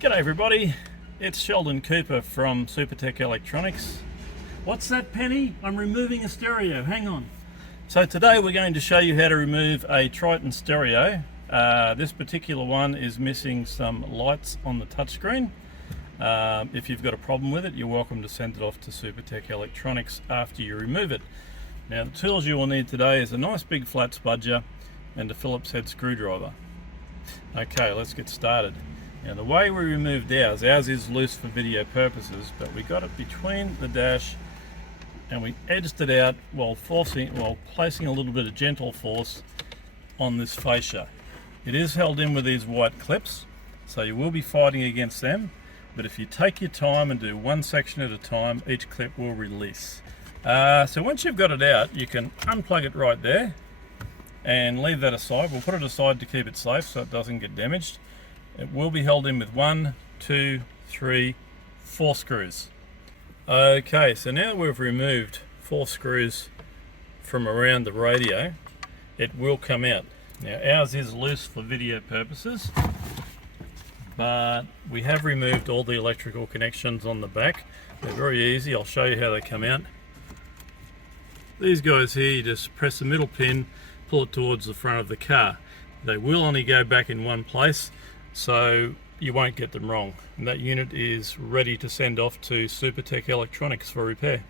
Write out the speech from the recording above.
G'day everybody, it's Sheldon Cooper from Supertech Electronics. What's that, Penny? I'm removing a stereo, hang on. So today we're going to show you how to remove a Triton Stereo. This particular one is missing some lights on the touchscreen. If you've got a problem with it, you're welcome to send it off to Supertech Electronics after you remove it. Now the tools you will need today is a nice big flat spudger and a Phillips head screwdriver. Okay, let's get started. Now the way we removed ours is loose for video purposes, but we got it between the dash and we edged it out while placing a little bit of gentle force on this fascia. It is held in with these white clips, so you will be fighting against them, but if you take your time and do one section at a time, each clip will release. So once you've got it out, you can unplug it right there and leave that aside. We'll put it aside to keep it safe so it doesn't get damaged. It will be held in with 1, 2, 3, 4 screws. Okay, so now that we've removed 4 screws from around the radio, it will come out. Now ours is loose for video purposes, but we have removed all the electrical connections on the back. They're very easy. I'll show you how they come out. These guys here, you just press the middle pin, pull it towards the front of the car. They will only go back in one place, so you won't get them wrong. And that unit is ready to send off to Supertech Electronics for repair.